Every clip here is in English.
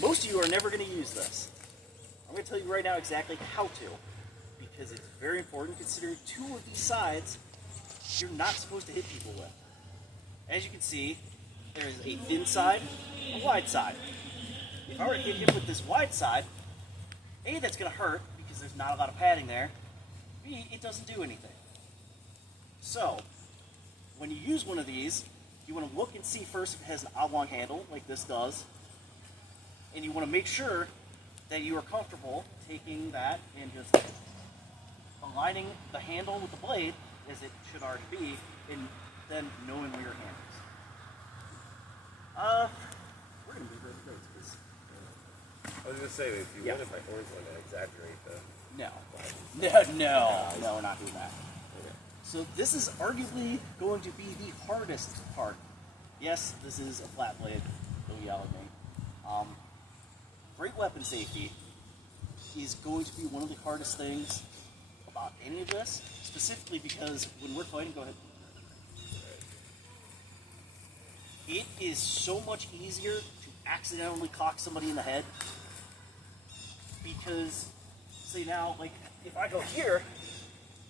Most of you are never going to use this. I'm going to tell you right now exactly how to, because it's very important considering two of these sides you're not supposed to hit people with. As you can see, there is a thin side, a wide side. If I were to hit him with this wide side, A, that's going to hurt because there's not a lot of padding there. B, it doesn't do anything. So, when you use one of these, you want to look and see first if it has an oblong handle, like this does. And you want to make sure that you are comfortable taking that and just aligning the handle with the blade, as it should already be, and then knowing where your hand is. We're going to be really great because... I was going to say, if you win it by horns, I'm going to exaggerate the... No, we're not doing that. Okay. So this is arguably going to be the hardest part. Yes, this is a flat blade, don't yell at me. Great weapon safety is going to be one of the hardest things about any of this, specifically because when we're fighting, go ahead. It is so much easier to accidentally cock somebody in the head because, say now, like, if I go here,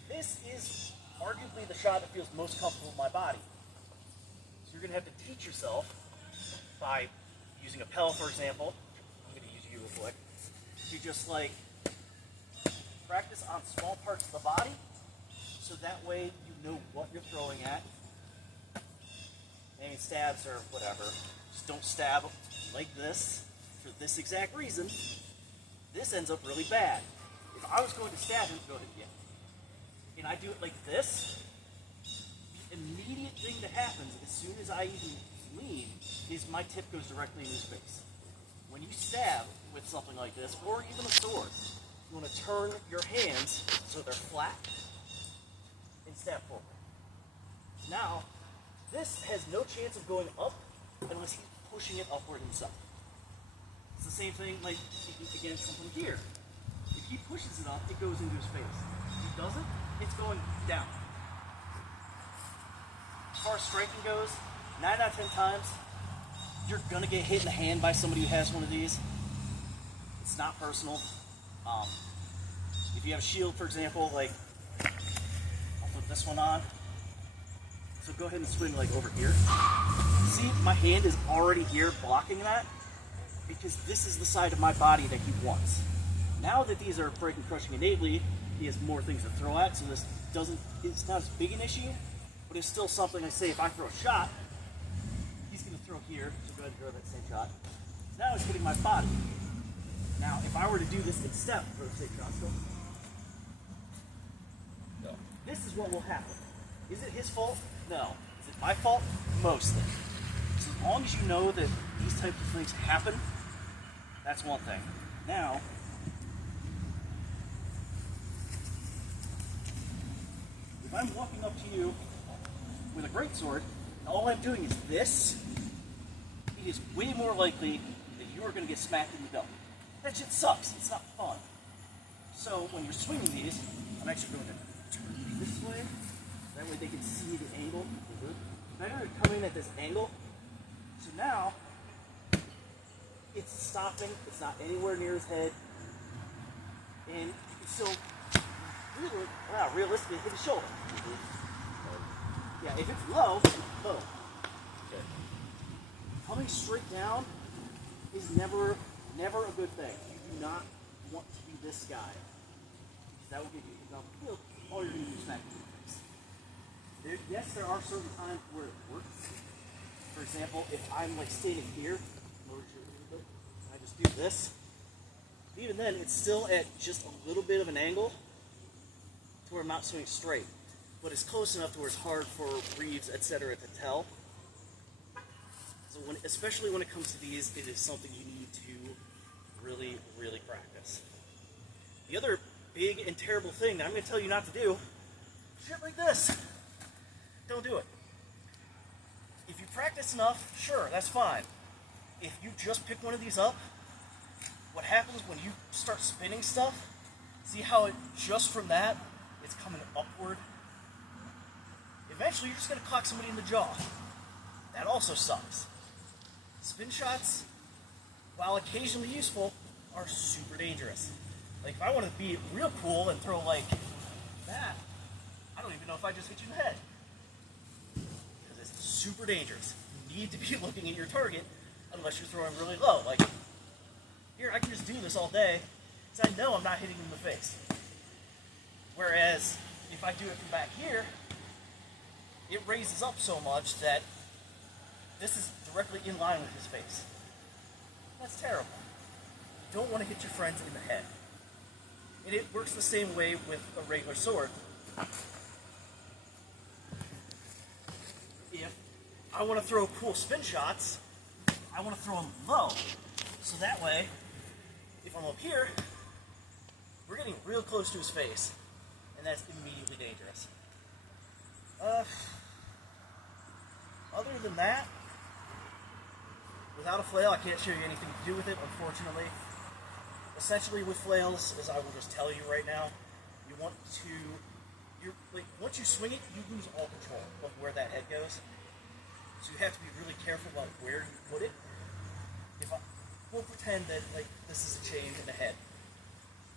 this is arguably the shot that feels most comfortable in my body. So you're going to have to teach yourself by using a Pell, for example. I'm going to use you real quick. To just, like, practice on small parts of the body so that way you know what you're throwing at. Any stabs or whatever, just don't stab like this for this exact reason. This ends up really bad. If I was going to stab him, go ahead again, and I do it like this, the immediate thing that happens as soon as I even lean is my tip goes directly in his face. When you stab with something like this, or even a sword, you want to turn your hands so they're flat and stab forward. Now, this has no chance of going up unless he's pushing it upward himself. It's the same thing, like, again, from here. If he pushes it up, it goes into his face. If he doesn't, it's going down. As far as striking goes, 9 out of 10 times, you're going to get hit in the hand by somebody who has one of these. It's not personal. If you have a shield, for example, like, I'll put this one on. So go ahead and swing like over here. See, my hand is already here blocking that because this is the side of my body that he wants. Now that these are breaking, crushing innately, he has more things to throw at, so this it's not as big an issue, but it's still something I say if I throw a shot, he's going to throw here, so go ahead and throw that same shot. So now he's hitting my body. Now, if I were to do this in step for the same shot, this is what will happen. Is it his fault? No. Is it my fault? Mostly. So as long as you know that these types of things happen, that's one thing. Now, if I'm walking up to you with a greatsword, and all I'm doing is this, it is way more likely that you are going to get smacked in the gut. That shit sucks. It's not fun. So when you're swinging these, I'm actually going to turn this way. That way they can see the angle. I'm going to come in at this angle. So now, it's stopping. It's not anywhere near his head. And so, really, realistically, hit his shoulder. Yeah, if it's low, boom. Okay. Coming straight down is never a good thing. You do not want to be this guy. Because that will give you a field. All you're going to do is smack him in the face. Yes, there are certain times where it works. For example, if I'm like standing here, I just do this. Even then, it's still at just a little bit of an angle to where I'm not swinging straight. But it's close enough to where it's hard for Reeves, etc. to tell. So especially when it comes to these, it is something you need to really, really practice. The other big and terrible thing that I'm going to tell you not to do, shit like this. Don't do it. If you practice enough, sure, that's fine. If you just pick one of these up, what happens when you start spinning stuff, see how it, just from that, it's coming upward? Eventually, you're just going to clock somebody in the jaw. That also sucks. Spin shots, while occasionally useful, are super dangerous. Like, if I want to be real cool and throw like that, I don't even know if I just hit you in the head. Because it's super dangerous. You need to be looking at your target unless you're throwing really low. Like, here, I can just do this all day because I know I'm not hitting him in the face. Whereas, if I do it from back here, it raises up so much that this is directly in line with his face. That's terrible. You don't want to hit your friends in the head. And it works the same way with a regular sword. If I want to throw cool spin shots, I want to throw them low. So that way, if I'm up here, we're getting real close to his face. And that's immediately dangerous. Other than that, without a flail, I can't show you anything to do with it, unfortunately. Essentially, with flails, as I will just tell you right now, you want to, once you swing it, you lose all control of where that head goes. So you have to be really careful about where you put it. We'll pretend that this is a chain in the head.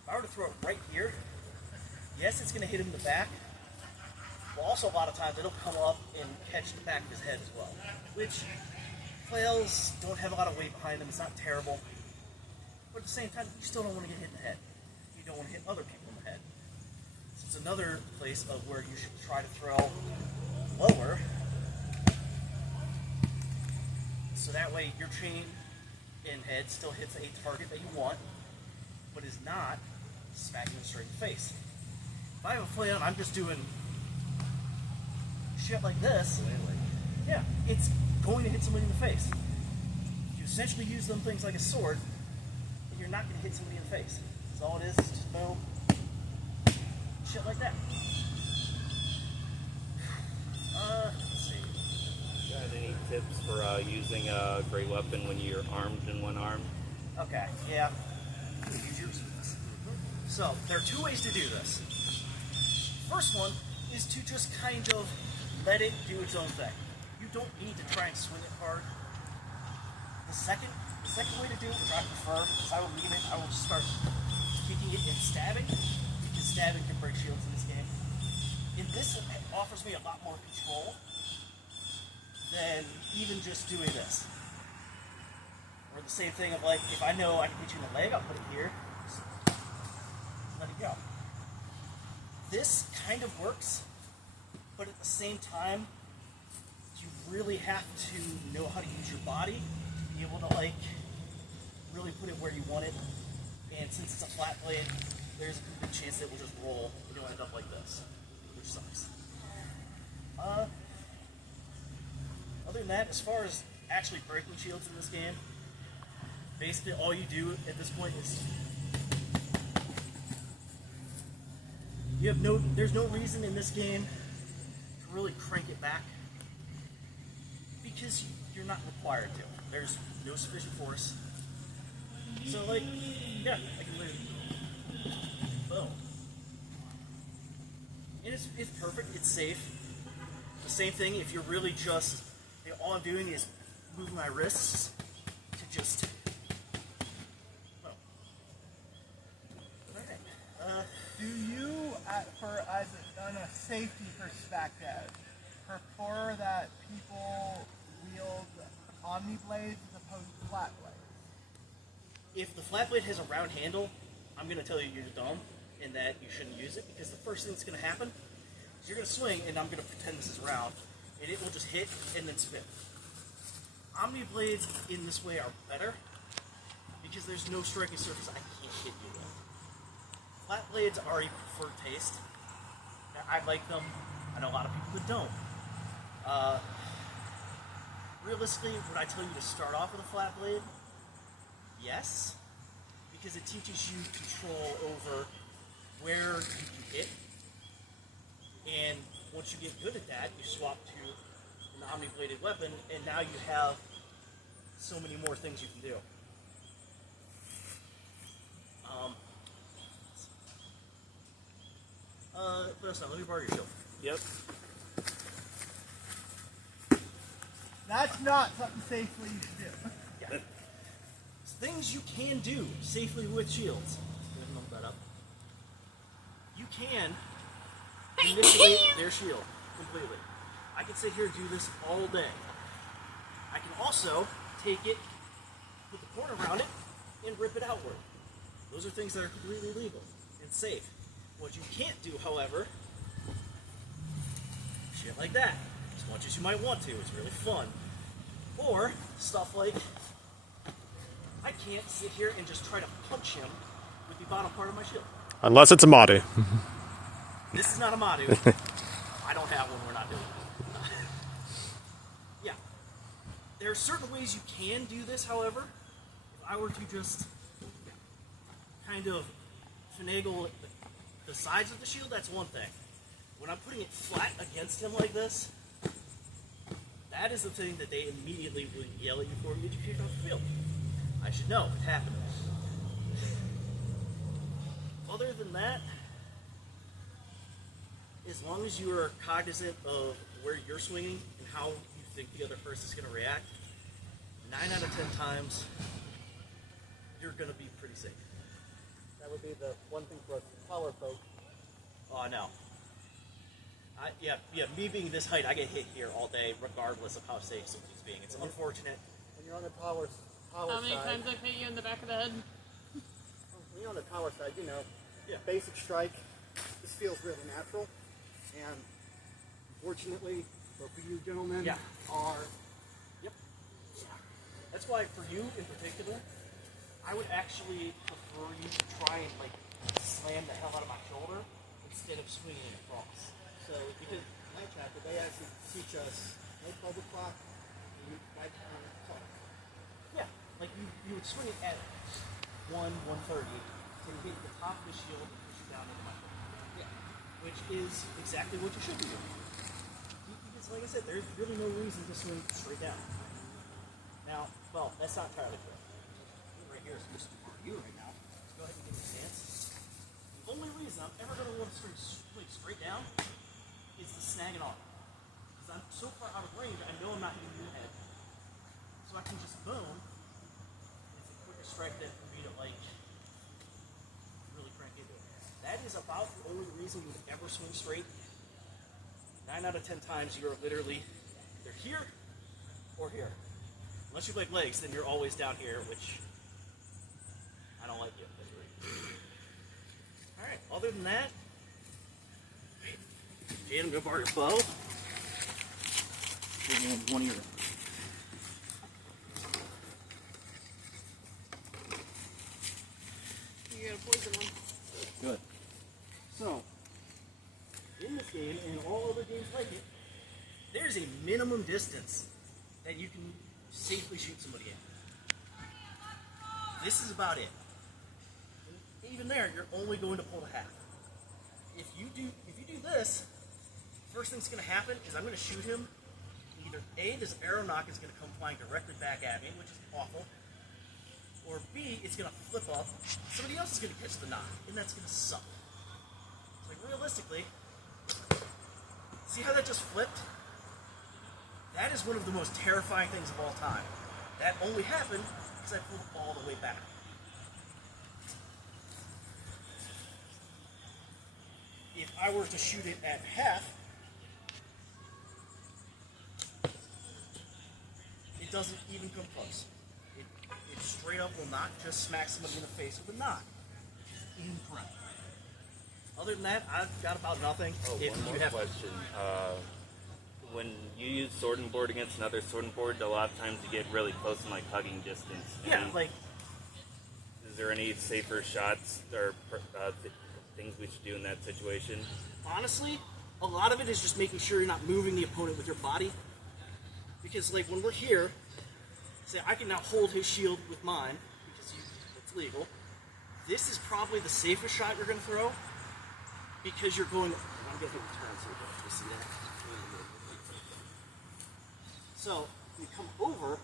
If I were to throw it right here, yes, it's going to hit him in the back. But also, a lot of times, it'll come up and catch the back of his head as well. Which, flails don't have a lot of weight behind them. It's not terrible. But at the same time, you still don't want to get hit in the head. You don't want to hit other people in the head. So it's another place of where you should try to throw lower. So that way, your chain in head still hits a target that you want, but is not smacking him straight in the face. If I have a flail and I'm just doing shit like this, yeah, it's going to hit somebody in the face. You essentially use them things like a sword, but you're not going to hit somebody in the face. That's all it is just boom, shit like that. Let's see. Got any tips for using a great weapon when you're armed in one arm? Okay, yeah. Use yours for this. So, there are two ways to do this. First one is to just kind of let it do its own thing. You don't need to try and swing it hard. The second way to do it, which I prefer, is I will leave it, I will just start kicking it and stabbing, because stabbing can break shields in this game. And this offers me a lot more control than even just doing this. Or the same thing of if I know I can hit you in the leg, I'll put it here, let it go. This kind of works, but at the same time, you really have to know how to use your body to be able to really put it where you want it. And since it's a flat blade, there's a good chance that it will just roll and you'll end up like this, which sucks. Other than that, as far as actually breaking shields in this game, basically all you do at this point is there's no reason in this game to really crank it back because you're not required to. There's no sufficient force. So yeah, I can literally, boom. And it's perfect, it's safe. The same thing if you're really just, all I'm doing is moving my wrists to just, do you, on a safety perspective, prefer that people wield omni blades as opposed to flat blades? If the flat blade has a round handle, I'm going to tell you you're dumb and that you shouldn't use it, because the first thing that's going to happen is you're going to swing and I'm going to pretend this is round and it will just hit and then spin. Omni blades in this way are better because there's no striking surface I can't hit you with. Flat blades are a preferred taste. I like them. I know a lot of people that don't. Realistically, would I tell you to start off with a flat blade? Yes, because it teaches you control over where you can hit. And once you get good at that, you swap to an omni-bladed weapon, and now you have so many more things you can do. Let me borrow your shield. Yep. That's not something safely you should do. Yeah. The thing things you can do safely with shields. Go ahead and move that up. You can manipulate their shield completely. I can sit here and do this all day. I can also take it, put the corner around it, and rip it outward. Those are things that are completely legal and safe. What you can't do, however, shit like that. As much as you might want to, it's really fun. Or stuff like, I can't sit here and just try to punch him with the bottom part of my shield. Unless it's a Madu. This is not a Madu. I don't have one, we're not doing it. Yeah. There are certain ways you can do this, however. If I were to just kind of finagle the sides of the shield, that's one thing. When I'm putting it flat against him like this, that is the thing that they immediately would yell at you for and get you kicked off the field. I should know, it happened. Other than that, as long as you are cognizant of where you're swinging and how you think the other person is going to react, 9 out of 10 times, you're going to be pretty safe. That would be the one thing for us taller folk. Oh, no. Yeah, me being this height, I get hit here all day, regardless of how safe somebody's being. It's unfortunate. When you're on the taller How many side, times I've hit you in the back of the head? when you're on the taller side, you know, Yeah. basic strike, this feels really natural. And unfortunately, both of you gentlemen Yeah. are... Yep. That's why, for you in particular, I would actually prefer you to try and, like, slam the hell out of my shoulder instead of swinging it across. So, because night chapter, they actually teach us no public clock, and you right on the clock. Yeah, like you would swing it at 130 to hit the top of the shield and push it down into my foot. Yeah. Which is exactly what you should be doing. Because like I said, there's really no reason to swing straight down. Now, well, that's not entirely true. Right here is Mr. You right now. Let's go ahead and get the stance. The only reason I'm ever going to want to swing straight down is to snag an arm. Because I'm so far out of range, I know I'm not hitting your head. So I can just boom. It's a quicker strike than for me to like really crank into it. That is about the only reason you would ever swing straight. 9 out of 10 times you are literally either here or here. Unless you like legs, then you're always down here, which I don't like you. Alright, other than that, Jade, I'm going to borrow your bow. One of your... You got a poison one. Good. So, in this game and all other games like it, there's a minimum distance that you can safely shoot somebody in. This is about it. And even there, you're only going to pull the half. If you do this, first thing's going to happen is I'm going to shoot him. Either A, this arrow knock is going to come flying directly back at me, which is awful, or B, it's going to flip up. Somebody else is going to catch the knock, and that's going to suck. So, like, realistically, see how that just flipped? That is one of the most terrifying things of all time. That only happened because I pulled all the way back. If I were to shoot it at half, it doesn't even come close. It straight up will not just smack somebody in the face with a knock. Incorrect. Other than that, I've got about nothing. Oh, If one you more have question. When you use sword and board against another sword and board, a lot of times you get really close in like hugging distance. yeah, And like is there any safer shots or things we should do in that situation? honestly, a lot of it is just making sure you're not moving the opponent with your body. Because like when we're here, say I can now hold his shield with mine because it's legal. This is probably the safest shot you're going to throw because you're going. I'm going to turn so you can see that. So you come over.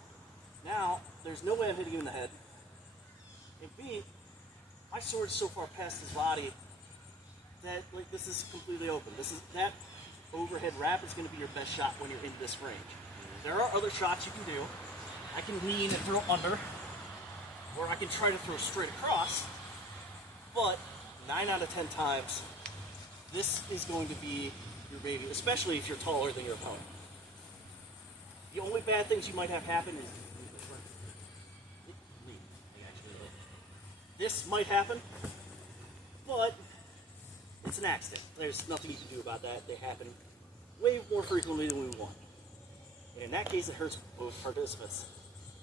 Now there's no way I'm hitting you in the head. And B, my sword's so far past his body that like this is completely open. That overhead wrap is going to be your best shot when you're in this range. There are other shots you can do. I can lean and throw under. or I can try to throw straight across, but 9 out of 10 times, this is going to be your baby, especially if you're taller than your opponent. The only bad things you might have happen is this might happen, but it's an accident. There's nothing you can do about that. They happen way more frequently than we want. And in that case, it hurts both participants.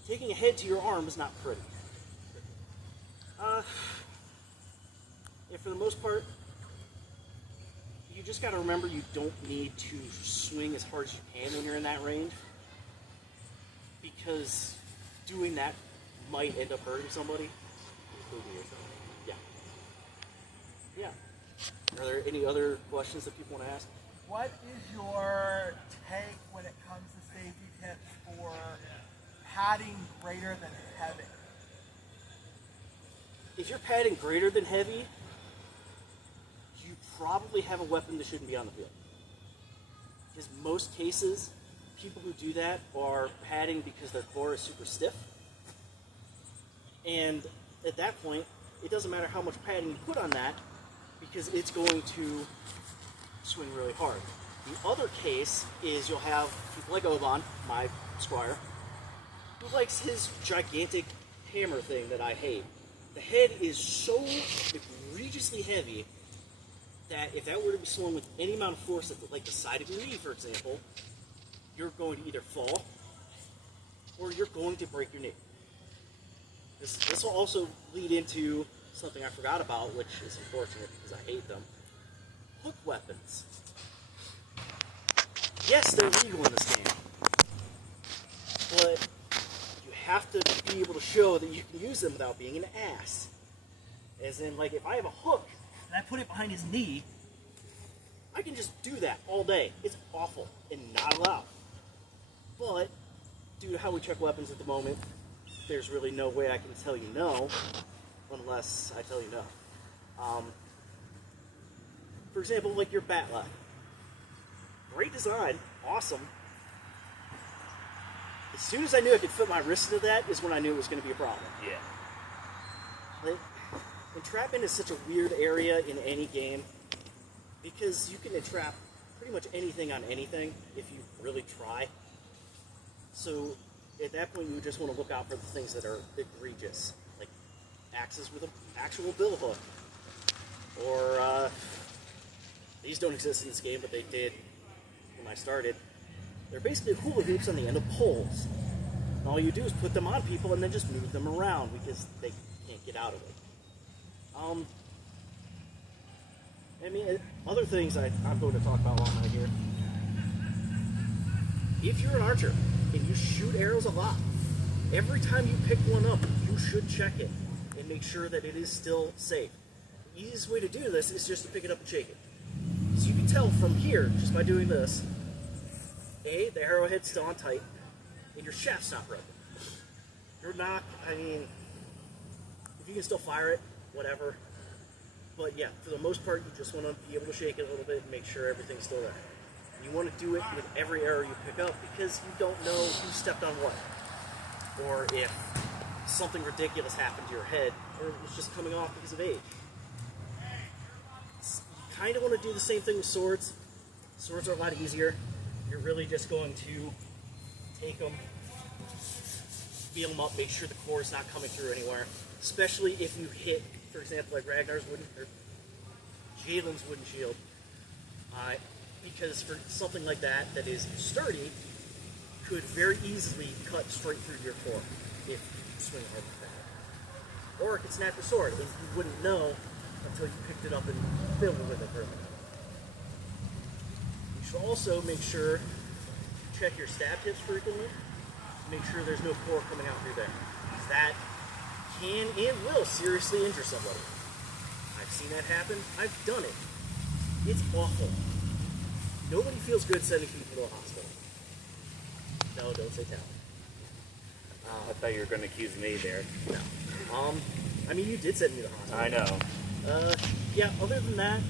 Taking a head to your arm is not pretty. And for the most part, you just got to remember you don't need to swing as hard as you can when you're in that range, because doing that might end up hurting somebody. Yeah. Yeah. Are there any other questions that people want to ask? What is your take when it comes to safety tips for padding greater than heavy? If you're padding greater than heavy, you probably have a weapon that shouldn't be on the field. Because most cases, people who do that are padding because their core is super stiff. And at that point, it doesn't matter how much padding you put on that, because it's going to swing really hard. The other case is you'll have people like Oban, my squire, who likes his gigantic hammer thing that I hate. The head is so egregiously heavy that if that were to be swung with any amount of force at the side of your knee, for example, you're going to either fall or you're going to break your knee. This will also lead into something I forgot about, which is unfortunate because I hate them. Hook weapons. Yes, they're legal in this game, but you have to be able to show that you can use them without being an ass. As in, like, if I have a hook and I put it behind his knee, I can just do that all day. It's awful and not allowed. But due to how we check weapons at the moment, there's really no way I can tell you no unless I tell you no. For example, like your bat lock. Great design, awesome. As soon as I knew I could fit my wrist into that is when I knew it was going to be a problem. Yeah. Like, entrapment is such a weird area in any game because you can entrap pretty much anything on anything if you really try. So at that point, you would just want to look out for the things that are egregious, like axes with an actual bill hook, or these don't exist in this game, but they did when I started. They're basically hula hoops on the end of poles. And all you do is put them on people and then just move them around because they can't get out of it. I mean, other things I'm going to talk about while I'm out here. If you're an archer and you shoot arrows a lot, every time you pick one up, you should check it and make sure that it is still safe. The easiest way to do this is just to pick it up and shake it. So you can tell from here, just by doing this, A, the arrowhead's still on tight, and your shaft's not broken. Your knock, I mean, if you can still fire it, whatever. But yeah, for the most part, you just want to be able to shake it a little bit and make sure everything's still there. You want to do it with every arrow you pick up because you don't know who stepped on what. Or if something ridiculous happened to your head, or it was just coming off because of age. You kind of want to do the same thing with swords. Swords are a lot easier. You're really just going to take them, feel them up, make sure the core is not coming through anywhere. Especially if you hit, for example, like Ragnar's wooden, or Jalen's wooden shield. Because for something like that is sturdy, could very easily cut straight through your core if you swing hard with that. Or it could snap your sword, and you wouldn't know until you picked it up and filled it with it for a minute. You should also make sure to check your stab tips frequently. Make sure there's no core coming out through there. Because that can and will seriously injure somebody. I've seen that happen. I've done it. It's awful. Nobody feels good sending people to a hospital. No, don't say talent. I thought you were going to accuse me there. No. I mean, you did send me to the hospital. I know. Yeah, other than that,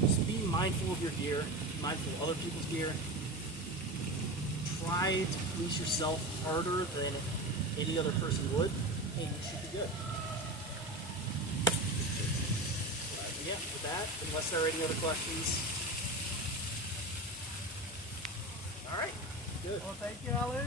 just be mindful of your gear. Be mindful of other people's gear. Try to police yourself harder than any other person would, and you should be good. Yeah, with that, unless there are any other questions. All right, good. Well, thank you, Aluc.